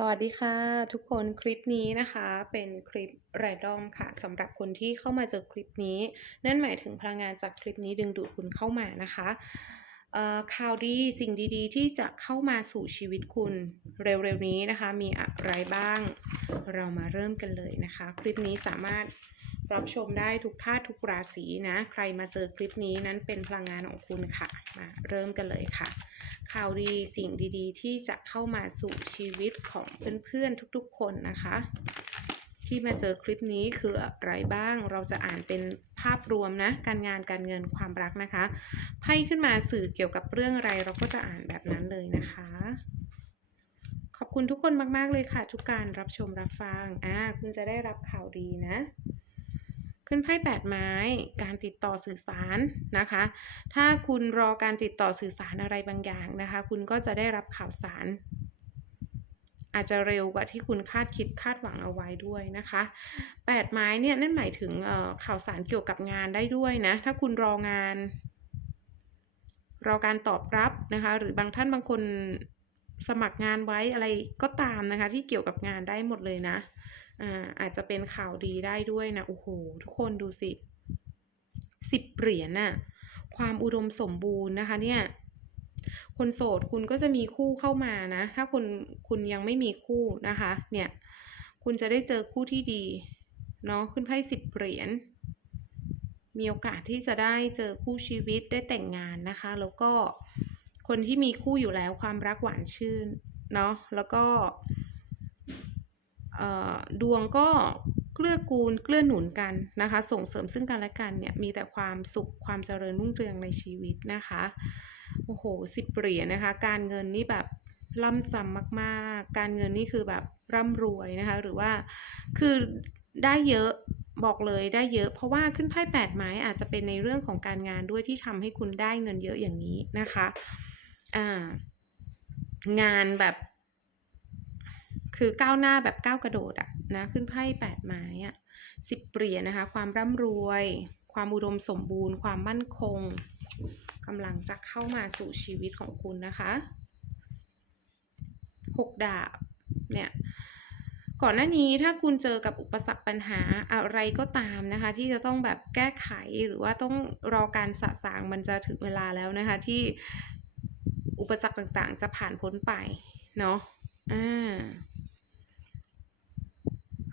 สวัสดีค่ะ ทุกคนคลิปนี้นะคะเป็นคลิปแรดอมค่ะสำหรับคนที่เข้ามาเจอคลิปนี้ นั่นหมายถึงพลังงานจากคลิปนี้ดึงดูดคุณเข้ามานะคะเอ่อข่าวดีสิ่งดีๆ ที่จะเข้ามาสู่ชีวิตคุณเร็วๆนี้นะคะ มีอะไรบ้าง เรามาเริ่มกันเลยนะคะ คลิปนี้สามารถ รับชมได้ทุกท่าตุทุกราศีนะ ใครมาเจอคลิปนี้นั้นเป็นพลังงานของคุณค่ะ มาเริ่มกันเลยค่ะ ข่าวดีสิ่งดี ๆ ที่จะเข้ามาสู่ชีวิตของเพื่อนๆทุกๆ คนนะคะ ที่มาเจอคลิปนี้คืออะไรบ้าง เราจะอ่านเป็นภาพรวมนะ การงานการเงินความรักนะคะ ไพ่ขึ้นมาสื่อเกี่ยวกับเรื่องอะไร เราก็จะอ่านแบบนั้นเลยนะคะขอบคุณทุกคนมาก ๆ เลยค่ะ ทุกการรับชมรับฟัง อ่า คุณจะได้รับข่าวดีนะ ขึ้นไพ่แปดไม้ การติดต่อสื่อสารนะคะ ถ้าคุณรอการติดต่อสื่อสารอะไรบางอย่างนะคะ คุณก็จะได้รับข่าวสาร อาจจะเร็วกว่าที่คุณคาดคิดคาดหวังเอาไว้ด้วยนะคะแปดไม้เนี่ยนั่นหมายถึงข่าวสารเกี่ยวกับงานได้ด้วยนะ ถ้าคุณรองาน รอการตอบรับนะคะ หรือบางท่านบางคนสมัครงานไว้อะไรก็ตามนะคะ ที่เกี่ยวกับงานได้หมดเลยนะ อ่าอาจจะเป็นข่าวดีได้ด้วยนะโอ้โหทุกคนดูสิสิบเหรียญน่ะความอุดมสมบูรณ์นะคะเนี่ยคนโสดคุณก็จะมีคู่เข้ามานะ ถ้าคุณคุณยังไม่มีคู่นะคะ เนี่ย คุณจะได้เจอคู่ที่ดีเนาะขึ้นไพ่สิบเหรียญมีโอกาสที่จะได้เจอคู่ชีวิตได้แต่งงานนะคะ แล้วก็คนที่มีคู่อยู่แล้วความรักหวานชื่นเนาะแล้วก็ ดวงก็เกื้อกูลเกื้อหนุนกันนะคะ ส่งเสริมซึ่งกันและกันเนี่ยมีแต่ความสุขความเจริญรุ่งเรืองในชีวิตนะคะโอ้โหสิบเหรียญนะคะ การเงินนี่แบบล่ำซ้ำมากๆ การเงินนี่คือแบบร่ำรวยนะคะ หรือว่าคือได้เยอะบอกเลยได้เยอะเพราะว่าขึ้นไพ่แปดไม้อาจจะเป็นในเรื่องของการงานด้วยที่ทำให้คุณได้เงินเยอะอย่างนี้นะคะอ่างานแบบ คือก้าวหน้าแบบก้าวกระโดดอะนะขึ้นไพ่แปดไม้อะสิบเหรียญนะคะ ความร่ำรวย ความอุดมสมบูรณ์ ความมั่นคงกำลังจะเข้ามาสู่ชีวิตของคุณนะคะหกดาบเนี่ยก่อนหน้านี้ถ้าคุณเจอกับอุปสรรคปัญหาอะไรก็ตามนะคะ ที่จะต้องแบบแก้ไขหรือว่าต้องรอการสะสางมันจะถึงเวลาแล้วนะคะ ที่อุปสรรคต่างๆ จะผ่านพ้นไปเนาะอ่า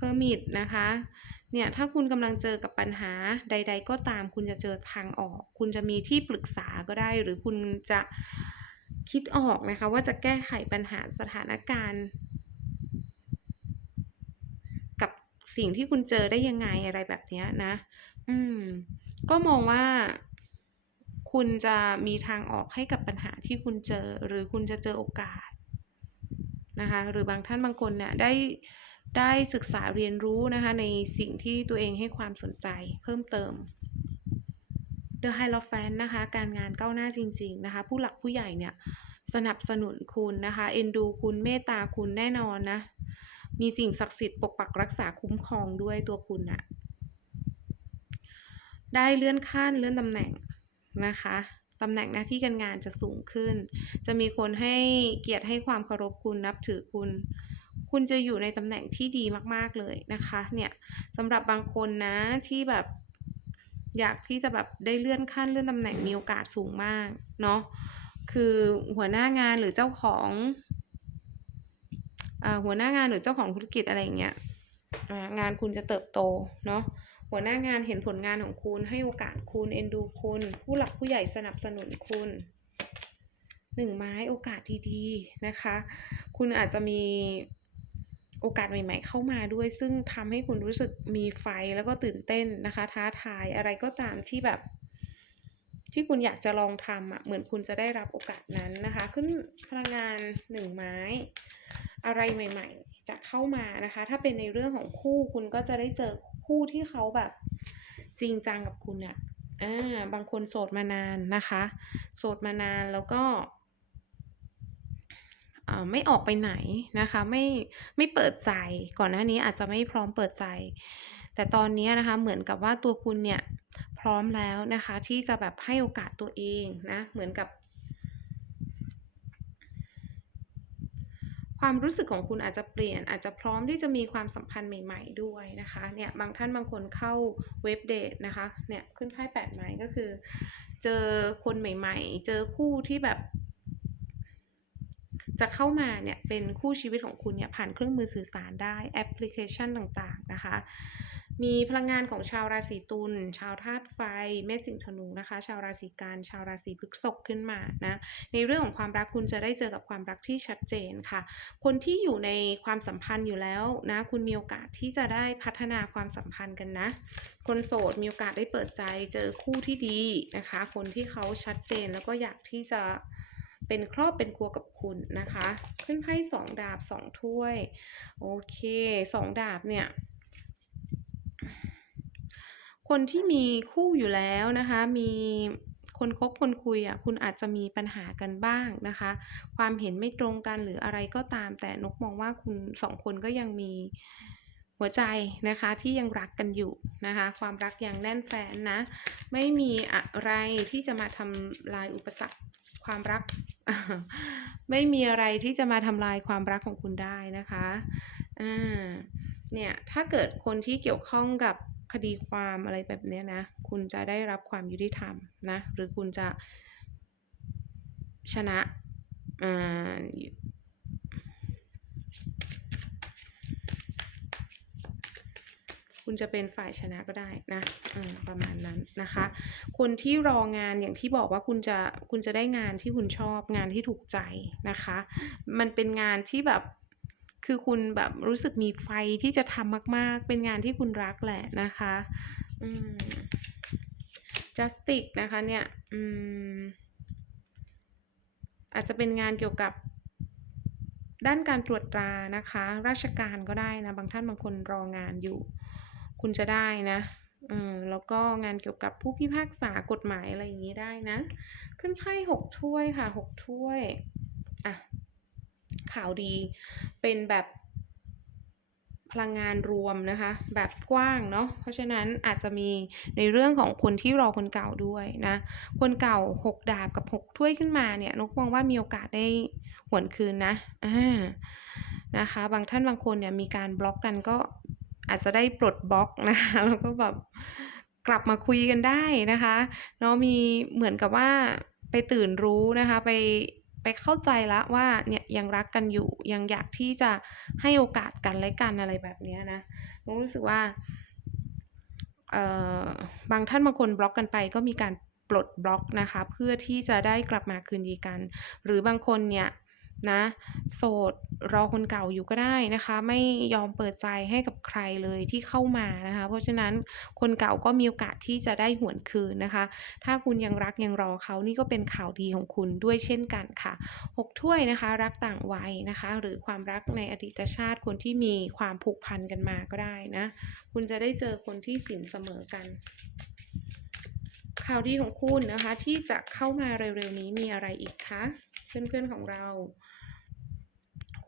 อร์มิตนะคะ เนี่ยถ้าคุณกำลังเจอกับปัญหาใด ๆ ก็ตาม คุณจะเจอทางออก คุณจะมีที่ปรึกษาก็ได้ หรือคุณจะคิดออกนะคะว่าจะแก้ไขปัญหาสถานการณ์กับสิ่งที่คุณเจอได้ยังไงอะไรแบบนี้นะ อืม ก็มองว่าคุณจะมีทางออกให้กับปัญหาที่คุณเจอ หรือคุณจะเจอโอกาสนะคะ หรือบางท่านบางคนเนี่ยได้ ได้ศึกษาเรียนรู้นะคะในสิ่งที่ตัวเองให้ความสนใจเพิ่มเติม The h i e r o p h a n นะคะ การงานก้าวหน้าจริง ๆ นะคะ ผู้หลักผู้ใหญ่เนี่ยสนับสนุนคุณนะคะ เอ็นดูคุณเมตตาคุณแน่นอนนะ มีสิ่งศักดิ์สิทธิ์ปกปักรักษาคุ้มครองด้วยตัวคุณอะได้เลื่อนขั้นเลื่อนตำแหน่งนะคะตำแหน่งหน้าที่การงานจะสูงขึ้น จะมีคนให้เกียรติให้ความเคารพคุณนับถือคุณ คุณจะอยู่ในตำแหน่งที่ดีมากๆเลยนะคะเนี่ยสำหรับบางคนนะที่แบบอยากที่จะแบบได้เลื่อนขั้นเลื่อนตำแหน่งมีโอกาสสูงมากเนาะคือหัวหน้างานหรือเจ้าของอหัวหน้างานหรือเจ้าของธุรกิจอะไรเงี้ยงานคุณจะเติบโตเนาะหัวหน้างานเห็นผลงานของคุณให้โอกาสคุณเอ็นดูคุณ ผู้หลักผู้ใหญ่สนับสนุนคุณหนึ่งไม้โอกาสดีๆนะคะ คุณอาจจะมี โอกาสใหม่ ๆ เข้ามาด้วย ซึ่งทำให้คุณรู้สึกมีไฟแล้วก็ตื่นเต้นนะคะ ท้าทายอะไรก็ตามที่แบบ ที่คุณอยากจะลองทำอะเหมือนคุณจะได้รับโอกาสนั้นนะคะ ขึ้นพลังงานหนึ่งไม้ อะไรใหม่ ๆ จะเข้ามานะคะ ถ้าเป็นในเรื่องของคู่คุณก็จะได้เจอคู่ที่เขาแบบ จริงจังกับคุณอะอ่าบางคนโสดมานานนะคะ โสดมานานแล้วก็ ไม่ออกไปไหนนะคะ ไม่ไม่เปิดใจก่อนหน้านี้อาจจะไม่พร้อมเปิดใจ แต่ตอนนี้นะคะเหมือนกับว่าตัวคุณเนี่ยพร้อมแล้วนะคะ ที่จะแบบให้โอกาสตัวเองนะเหมือนกับคความรู้สึกของคุณอาจจะเปลี่ยน อาจจะพร้อมที่จะมีความสัมพันธ์ใหม่ ๆ ด้วยนะคะเนี่ยบางท่านบางคนเข้าเว็บเดทนะคะเนี่ยขึ้นไพ่แปดไม้ก็คือ เจอคนใหม่ ๆ เจอคู่ที่แบบ จะเข้ามาเนี่ยเป็นคู่ชีวิตของคุณเนี่ยผ่านเครื่องมือสื่อสารได้แอปพลิเคชันต่างๆนะคะมีพลังงานของชาวราศีตุล ชาวธาตุไฟ เมษสิงห์ธนูนะคะ ชาวราศีกัน ชาวราศีพฤษภขึ้นมานะ ในเรื่องของความรักคุณจะได้เจอกับความรักที่ชัดเจนค่ะ คนที่อยู่ในความสัมพันธ์อยู่แล้วนะ คุณมีโอกาสที่จะได้พัฒนาความสัมพันธ์กันนะ คนโสดมีโอกาสได้เปิดใจเจอคู่ที่ดีนะคะ คนที่เขาชัดเจนแล้วก็อยากที่จะ เป็นครอบเป็นครัวกับคุณนะคะ ขึ้นไพ่สองดาบสองถ้วย โอเคสองดาบเนี่ยคนที่มีคู่อยู่แล้วนะคะ มีคนคบคนคุยอะคุณอาจจะมีปัญหากันบ้างนะคะ ความเห็นไม่ตรงกันหรืออะไรก็ตาม แต่นกมองว่าคุณสองคนก็ยังมีหัวใจนะคะที่ยังรักกันอยู่นะคะ ความรักยังแน่นแฟ้นนะ ไม่มีอะไรที่จะมาทำลายอุปสรรค ความรัก ไม่มีอะไรที่จะมาทำลายความรักของคุณได้นะคะอ่าเนี่ยถ้าเกิดคนที่เกี่ยวข้องกับคดีความอะไรแบบนี้นะ คุณจะได้รับความยุติธรรมนะ หรือคุณจะชนะอ่า คุณจะเป็นฝ่ายชนะก็ได้นะอประมาณนั้นนะคะ คนที่รองานอย่างที่บอกว่าคุณจะคุณจะได้งานที่คุณชอบงานที่ถูกใจนะคะ มันเป็นงานที่แบบคือคุณแบบรู้สึกมีไฟที่จะทำมาก ๆ เป็นงานที่คุณรักแหละนะคะอืม justice นะคะเนี่ยอืมอาจจะเป็นงานเกี่ยวกับด้านการตรวจตรานะคะ ราชการก็ได้นะ บางท่านบางคนรองานอยู่ คุณจะได้นะเออแล้วก็งานเกี่ยวกับผู้พิพากษากฎหมายอะไรอย่างนี้ได้นะ ขึ้นไพ่หกถ้วยค่ะหกถ้วยอะข่าวดีเป็นแบบพลังงานรวมนะคะ แบบกว้างเนาะเพราะฉะนั้นอาจจะมีในเรื่องของคนที่รอคนเก่าด้วยนะ คนเก่าหกดาบกับหกถ้วยขึ้นมาเนี่ยนกมองว่ามีโอกาสได้หวนคืนนะอ่านะคะ บางท่านบางคนเนี่ยมีการบล็อกกันก็ อาจจะได้ปลดบล็อกนะคะแล้วก็แบบกลับมาคุยกันได้นะคะเนาะมีเหมือนกับว่าไปตื่นรู้นะคะไปไปเข้าใจละว่าเนี่ยยังรักกันอยู่ยังอยากที่จะให้โอกาสกันและกันอะไรแบบนี้นะรู้สึกว่าเอ่อบางท่านบางคนบล็อกกันไปก็มีการปลดบล็อกนะคะ เพื่อที่จะได้กลับมาคืนดีกัน หรือบางคนเนี่ย นะ โสดรอคนเก่าอยู่ก็ได้นะคะ ไม่ยอมเปิดใจให้กับใครเลยที่เข้ามานะคะ เพราะฉะนั้นคนเก่าก็มีโอกาสที่จะได้หวนคืนนะคะ ถ้าคุณยังรักยังรอเขานี่ก็เป็นข่าวดีของคุณด้วยเช่นกันค่ะหกถ้วยนะคะ รักต่างวัยนะคะ หรือความรักในอดีตชาติคนที่มีความผูกพันกันมาก็ได้นะ คุณจะได้เจอคนที่สินเสมอกันข่าวดีของคุณนะคะที่จะเข้ามาเร็วๆนี้มีอะไรอีกคะ เพื่อนๆของเรา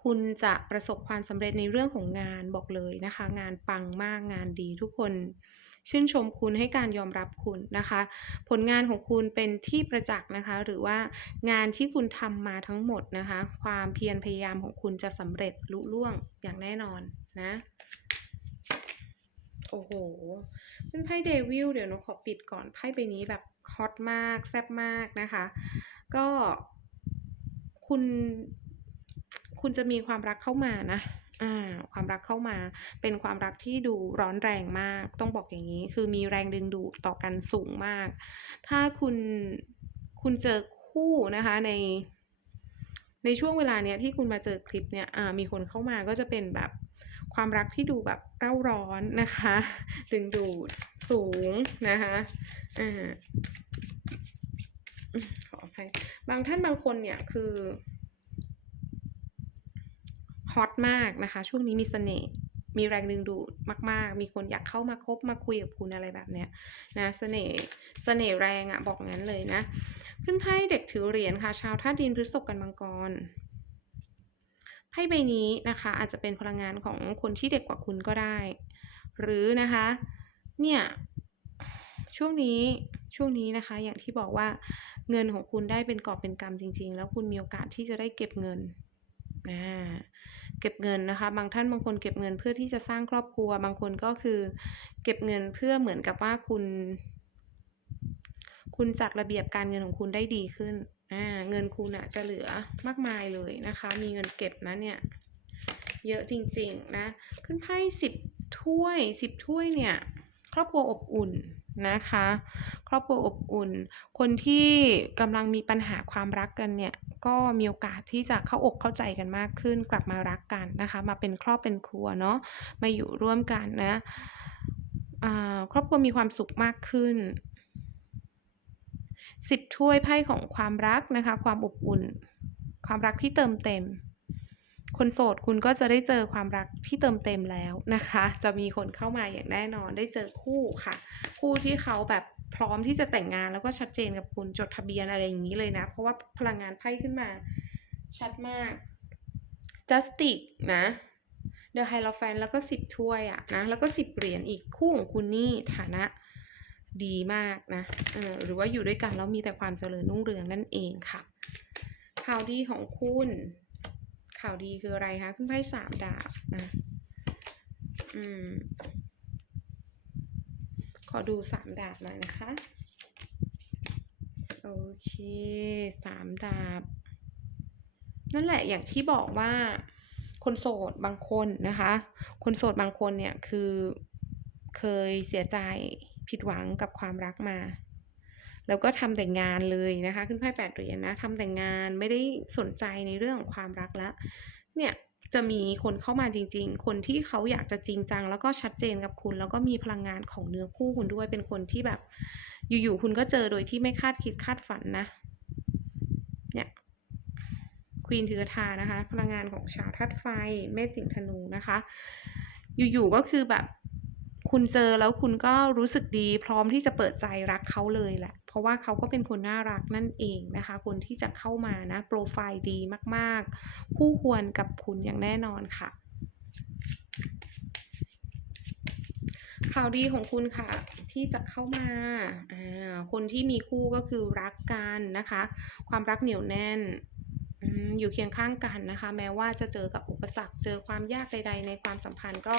คุณจะประสบความสำเร็จในเรื่องของงานบอกเลยนะคะ งานปังมากงานดีทุกคนชื่นชมคุณให้การยอมรับคุณนะคะ ผลงานของคุณเป็นที่ประจักษ์นะคะ หรือว่างานที่คุณทำมาทั้งหมดนะคะ ความเพียรพยายามของคุณจะสำเร็จลุล่วงอย่างแน่นอนนะโอ้โหเป็นไพ่เดวิลเดี๋ยวหนูขอปิดก่อนไพ่ใบนี้แบบฮอตมาก แซ่บมากนะคะ ก็ คุณ คุณจะมีความรักเข้ามานะอ่าความรักเข้ามาเป็นความรักที่ดูร้อนแรงมาก ต้องบอกอย่างนี้ คือมีแรงดึงดูดต่อกันสูงมาก ถ้าคุณคุณเจอคู่นะคะใน ในช่วงเวลาเนี้ยที่คุณมาเจอคลิปเนี่ยอ่ามีคนเข้ามาก็จะเป็นแบบความรักที่ดูแบบเร่าร้อนนะคะ ดึงดูดสูงนะคะอ่าขออภัย บางท่านบางคนเนี่ยคือฮอตมากนะคะ ช่วงนี้มีเสน่ห์มีแรงดึงดูดมาก ๆ มีคนอยากเข้ามาคบมาคุยกับคุณอะไรแบบเนี้ยนะเสน่ห์เสน่ห์แรงอะบอกงั้นเลยนะ ขึ้นไพ่เด็กถือเหรียญค่ะ ชาวธาตุดินพฤษภกันมังกรไพ่ใบนี้นะคะ อาจจะเป็นพลังงานของคนที่เด็กกว่าคุณก็ได้ หรือนะคะ เนี่ย ช่วงนี้ช่วงนี้นะคะ อย่างที่บอกว่าเงินของคุณได้เป็นกอบเป็นกำจริง ๆ แล้วคุณมีโอกาสที่จะได้เก็บเงินอาเก็บเงินนะคะ บางท่านบางคนเก็บเงินเพื่อที่จะสร้างครอบครัว บางคนก็คือ เก็บเงินเพื่อเหมือนกับว่าคุณ คุณจัดระเบียบการเงินของคุณได้ดีขึ้นอาเงินคุณน่ะจะเหลือมากมายเลยนะคะ มีเงินเก็บนะเนี่ย เยอะจริง ๆ นะ ขึ้นไพ่10ถ้วย10ถ้วยเนี่ย ครอบครัวอบอุ่น นะคะ ครอบครัวอบอุ่น คนที่กำลังมีปัญหาความรักกันเนี่ยก็มีโอกาสที่จะเข้าอกเข้าใจกันมากขึ้น กลับมารักกันนะคะ มาเป็นครอบเป็นครัวเนาะมาอยู่ร่วมกันนะครอบครัวมีความสุขมากขึ้น10ถ้วยไพ่ของความรักนะคะ ความอบอุ่น ความรักที่เติมเต็ม คนโสดคุณก็จะได้เจอความรักที่เติมเต็มแล้วนะคะ จะมีคนเข้ามาอย่างแน่นอน ได้เจอคู่ค่ะ คู่ที่เขาแบบพร้อมที่จะแต่งงานแล้วก็ชัดเจนกับคุณจดทะเบียนอะไรอย่างงี้เลยนะ เพราะว่าพลังงานไพ่ขึ้นมา ชัดมาก Justice นะ The Hierophant แล้วก็10ถ้วยอะนะแล้วก็10เหรียญอีกคู่ของคุณนี่ฐานะดีมากนะเออหรือว่าอยู่ด้วยกันแล้วมีแต่ความเจริญรุ่งเรืองนั่นเองค่ะข่าวดีของคุณ ข่าวดีคืออะไรคะขึ้นไพ่3ดาบอะอืม ขอดู3ดาบหน่อยนะคะ โอเค3ดาบ นั่นแหละอย่างที่บอกว่า คนโสดบางคนนะคะ คนโสดบางคนเนี่ยคือเคยเสียใจผิดหวังกับความรักมา แล้วก็ทำแต่งงานเลยนะคะ ขึ้นไพ่8เหรียญนะทำแต่งงานไม่ได้สนใจในเรื่องของความรักแล้วเนี่ยจะมีคนเข้ามาจริง ๆ คนที่เขาอยากจะจริงจัง แล้วก็ชัดเจนกับคุณ แล้วก็มีพลังงานของเนื้อคู่คุณด้วยเป็นคนที่แบบ อยู่ๆคุณก็เจอโดยที่ไม่คาดคิดคาดฝันนะ เนี่ย Queen ถือคานะคะ พลังงานของชาวธาตุไฟเมษสิงห์ธนูนะคะ อยู่ๆก็คือแบบ คุณเจอแล้วคุณก็รู้สึกดี พร้อมที่จะเปิดใจรักเขาเลยแหละ เพราะว่าเขาก็เป็นคนน่ารักนั่นเองนะคะ คนที่จะเข้ามานะโพรไฟล์ดีมากๆ คู่ควรกับคุณอย่างแน่นอนค่ะ ข่าวดีของคุณค่ะ ที่จะเข้ามาคนที่มีคู่ก็คือรักกันนะคะ ความรักเหนียวแน่นอยู่เคียงข้างกันนะคะ แม้ว่าจะเจอกับอุปสรรคเจอความยากใด ๆ ในความสัมพันธ์ก็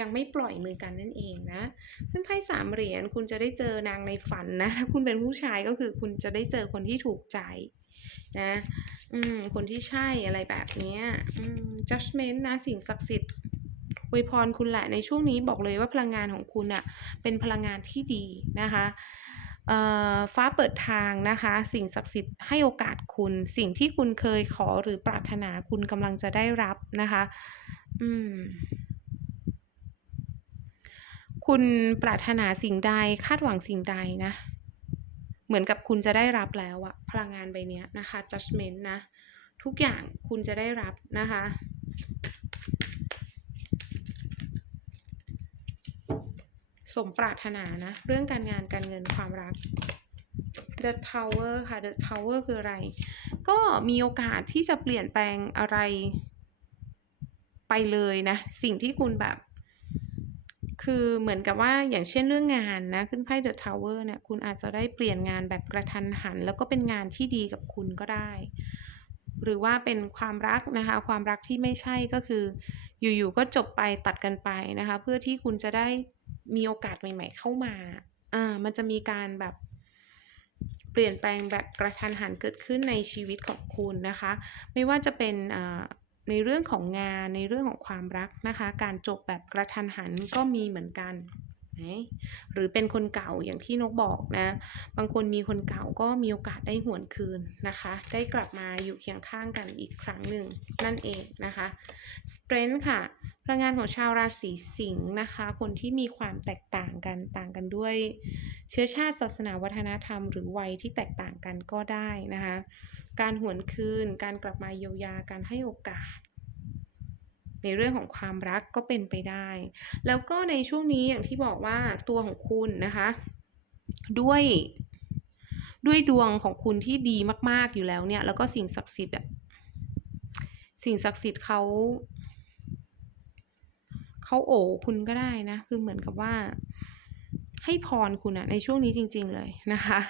ยังไม่ปล่อยมือกันนั่นเองนะขึ้นไพ่3เหรียญคุณจะได้เจอนางในฝันนะถ้าคุณเป็นผู้ชายก็คือคุณจะได้เจอคนที่ถูกใจนะ อืม คนที่ใช่อะไรแบบนี้อืม Judgment นะสิ่งศักดิ์สิทธิ์อวยพรคุณแหละในช่วงนี้บอกเลยว่าพลังงานของคุณน่ะเป็นพลังงานที่ดีนะคะฟ้าเปิดทางนะคะ สิ่งศักดิ์สิทธิ์ให้โอกาสคุณ สิ่งที่คุณเคยขอหรือปรารถนาคุณกำลังจะได้รับนะคะ อืม คุณปรารถนาสิ่งใดคาดหวังสิ่งใดนะ เหมือนกับคุณจะได้รับแล้วอะพลังงานใบเนี้ยนะคะ Judgment นะ ทุกอย่างคุณจะได้รับนะคะ สมปรารถนานะ เรื่องการงานการเงินความรัก The Tower ค่ะ The Tower คืออะไร ก็มีโอกาสที่จะเปลี่ยนแปลงอะไรไปเลยนะ สิ่งที่คุณแบบ คือเหมือนกับว่าอย่างเช่นเรื่องงานนะ ขึ้นไพ่ The Tower เนี่ยคุณอาจจะได้เปลี่ยนงานแบบกระทันหัน แล้วก็เป็นงานที่ดีกับคุณก็ได้ หรือว่าเป็นความรักนะคะ ความรักที่ไม่ใช่ก็คือ อยู่ๆก็จบไปตัดกันไปนะคะ เพื่อที่คุณจะได้มีโอกาสใหม่ ๆ เข้ามาอ่ามันจะมีการแบบเปลี่ยนแปลงแบบกระทันหันเกิดขึ้นในชีวิตของคุณนะคะ ไม่ว่าจะเป็นอ่า ในเรื่องของงานในเรื่องของความรักนะคะ การจบแบบกระทันหันก็มีเหมือนกัน หมหรือเป็นคนเก่าอย่างที่นกบอกนะ บางคนมีคนเก่าก็มีโอกาสได้หวนคืนนะคะ ได้กลับมาอยู่เคียงข้างกันอีกครั้งหนึ่งนั่นเองนะคะ Strength ค่ะพลังงานของชาวราศีสิงห์นะคะ คนที่มีความแตกต่างกันต่างกันด้วย เชื้อชาติศาสนาวัฒนธรรม หรือวัยที่แตกต่างกันก็ได้นะคะ การหวนคืน การกลับมาเยียวยาการให้โอกาส ในเรื่องของความรักก็เป็นไปได้ แล้วก็ในช่วงนี้อย่างที่บอกว่าตัวของคุณนะคะ ด้วยด้วยดวงของคุณที่ดีมาก ๆอยู่แล้วเนี่ย แล้วก็สิ่งศักดิ์สิทธิ์อะสิ่งศักดิ์สิทธิ์เขาเขาโอ๋คุณก็ได้นะ คือเหมือนกับว่าให้พรคุณน่ะในช่วงนี้จริง ๆ เลยนะคะ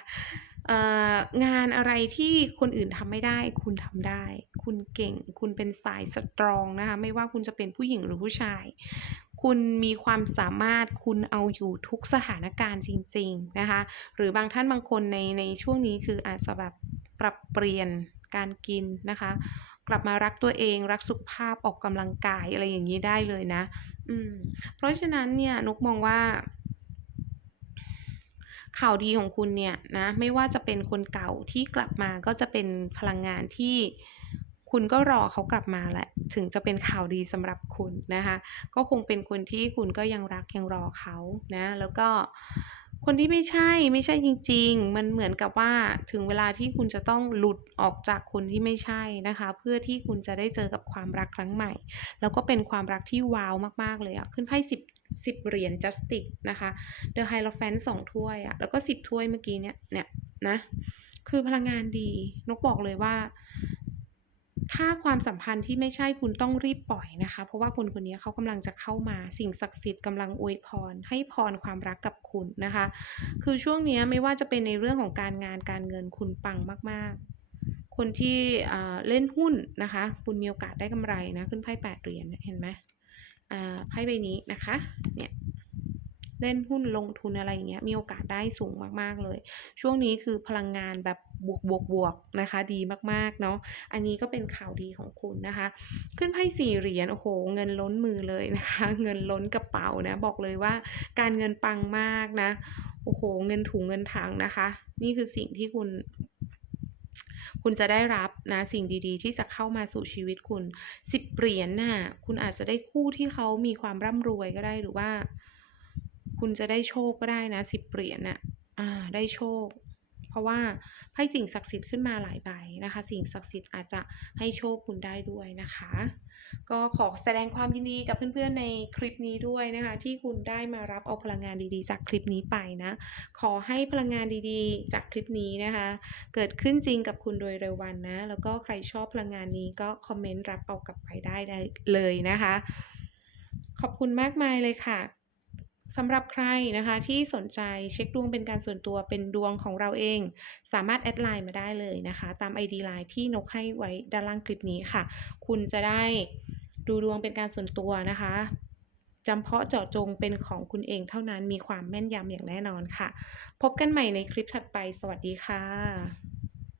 งานอะไรที่คนอื่นทำไม่ได้ คุณทำได้ คุณเก่ง คุณเป็นสายสตรองนะคะไม่ว่าคุณจะเป็นผู้หญิงหรือผู้ชาย คุณมีความสามารถคุณเอาอยู่ทุกสถานการณ์จริง ๆนะคะ หรือบางท่านบางคนในในช่วงนี้คืออาจจะแบบปรับเปลี่ยนการกินนะคะ กลับมารักตัวเองรักสุขภาพออกกำลังกายอะไรอย่างงี้ได้เลยนะ อืมเพราะฉะนั้นเนี่ยนกมองว่า ข่าวดีของคุณเนี่ยนะไม่ว่าจะเป็นคนเก่าที่กลับมาก็จะเป็นพลังงานที่คุณก็รอเขากลับมาแหละ ถึงจะเป็นข่าวดีสำหรับคุณนะคะ ก็คงเป็นคนที่คุณก็ยังรักยังรอเขานะ แล้วก็คนที่ไม่ใช่ไม่ใช่จริง ๆ มันเหมือนกับว่าถึงเวลาที่คุณจะต้องหลุดออกจากคนที่ไม่ใช่นะคะ เพื่อที่คุณจะได้เจอกับความรักครั้งใหม่ แล้วก็เป็นความรักที่ว้าวมากๆเลยอะขึ้นไพ่10 10 เหรียญ Justice นะคะ The Hierophant 2ถ้วยอะแล้วก็ 10 ถ้วยเมื่อกี้เนี่ยเนี่ยนะคือพลังงานดีนกบอกเลยว่า ถ้าความสัมพันธ์ที่ไม่ใช่คุณต้องรีบปล่อยนะคะ เพราะว่าคนคนนี้เขากำลังจะเข้ามาสิ่งศักดิ์สิทธิ์กำลังอวยพร ให้พรความรักกับคุณนะคะ คือช่วงนี้ไม่ว่าจะเป็นในเรื่องของการงานการเงินคุณปังมาก ๆคนที่เล่นหุ้นนะคะ คุณมีโอกาสได้กำไรนะ ขึ้นไพ่8เหรียญเห็นไหม ไพ่ใบนี้นะคะเนี่ยเล่นหุ้นลงทุนอะไรอย่างเงี้ยมีโอกาสได้สูงมากๆเลย ช่วงนี้คือพลังงานแบบบวกๆๆนะคะ ดีมากๆเนาะอันนี้ก็เป็นข่าวดีของคุณนะคะ ขึ้นไพ่4เหรียญโอ้โฮเงินล้นมือเลยนะคะ เงินล้นกระเป๋านะบอกเลยว่าการเงินปังมากนะโอ้โฮเงินถุงเงินถังนะคะ นี่คือสิ่งที่คุณ คุณจะได้รับนะสิ่งดีๆ ที่จะเข้ามาสู่ชีวิตคุณสิบเหรียญน่ะคุณอาจจะได้คู่ที่เขามีความร่ำรวยก็ได้หรือว่า คุณจะได้โชคก็ได้นะสิบเหรียญน่ะอาได้โชค เพราะว่าไพ่สิ่งศักดิ์สิทธิ์ขึ้นมาหลายใบนะคะ สิ่งศักดิ์สิทธิ์อาจจะให้โชคคุณได้ด้วยนะคะ ก็ขอแสดงความยินดีกับเพื่อนๆในคลิปนี้ด้วยนะคะ ที่คุณได้มารับเอาพลังงานดีๆ จากคลิปนี้ไปนะ ขอให้พลังงานดีๆ จากคลิปนี้นะคะ เกิดขึ้นจริงกับคุณโดยเร็ววันนะ แล้วก็ใครชอบพลังงานนี้ก็คอมเมนต์รับเอากลับไปได้เลยนะคะ ขอบคุณมากมายเลยค่ะ สำหรับใครนะคะที่สนใจเช็กดวงเป็นการส่วนตัวเป็นดวงของเราเอง สามารถแอดไลน์มาได้เลยนะคะ ตาม ID LINE ที่นกให้ไว้ด้านล่างคลิปนี้ค่ะ คุณจะได้ดูดวงเป็นการส่วนตัวนะคะจำเพาะเจาะจงเป็นของคุณเองเท่านั้นมีความแม่นยำอย่างแน่นอนค่ะ พบกันใหม่ในคลิปถัดไป สวัสดีค่ะ